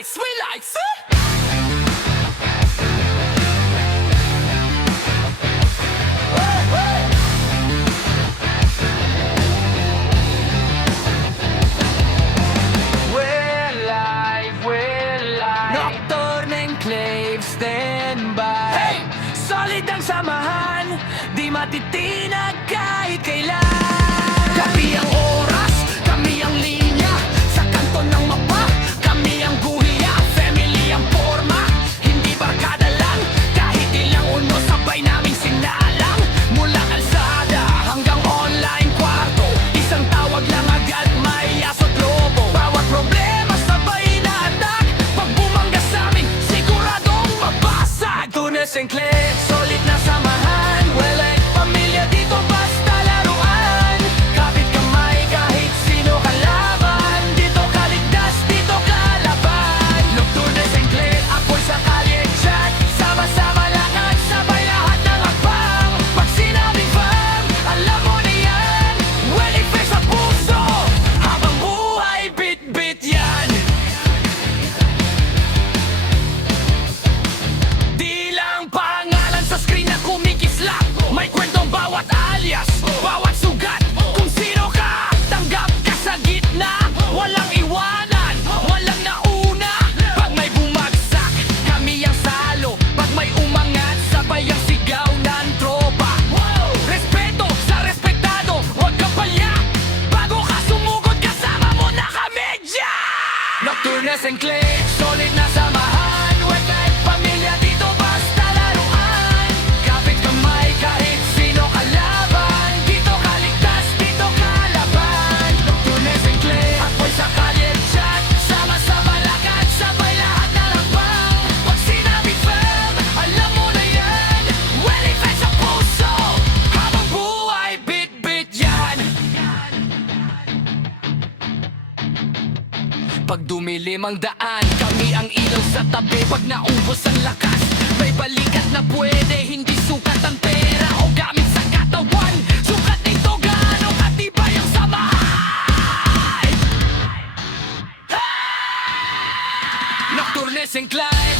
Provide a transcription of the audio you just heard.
lights, we lights. Nocturne Enclave, stand by. Hey! Solid ang samahan, di matitinag kahit kailan. Kami ang oras, kami ang linya, sa kanto ng mapa, kami ang guhiya. Family ang forma, hindi barkada lang, kahit ilang uno sabay naming sinalang. Mula kalsada hanggang online kwarto, isang tawag lang agad may aso't lobo. Bawat problema sabay na attack, pag bumangga sa amin siguradong mabasag. Tunes Enclave, solid na samahan, walang pamilya dito basta laruan. Kapit kamay kahit sino kalaban, dito kaligtas, dito kalaban. Nocturnes Enclave, apoy sa kalye chat, sama-sama lakad, sabay lahat ng hakbang. Pag sinabing bang, alam mo na yan, welly face sa puso, habang buhay bit-bit yan. Di lang pangalan sa screen na kumikislap, may kwentong bawat alias, bawat sugat. Kung sino ka, tanggap ka sa gitna. Walang iwanan, walang nauna. Pag may bumagsak, kami ang salo. Pag may umangat, sabay ang sigaw ng tropa. Respeto sa respetado, huwag ka palya. Bago ka sumugod, kasama mo na kami dyan. Nocturnes Enclave, solid na samahan, walang pamilya dito basta laruan. Kapit kamay kahit sino kalaban, dito kaligtas, dito kalaban. Nocturnes Enclave, apoy sa kalye chat, sama-sama lakad, sabay lahat na lakbang. Pag sinabi fam, alam mo na yan, welly face sa puso, habang buhay bit-bit yan. Pag dumilim ang daan, kami ang ilaw sa tabi. Pag naubos ang lakas, may balikat na pwede. Hindi sukat ang pera o gamit sa katawan, sukat nito gaano katibay ang samahan. Nocturnes Enclave,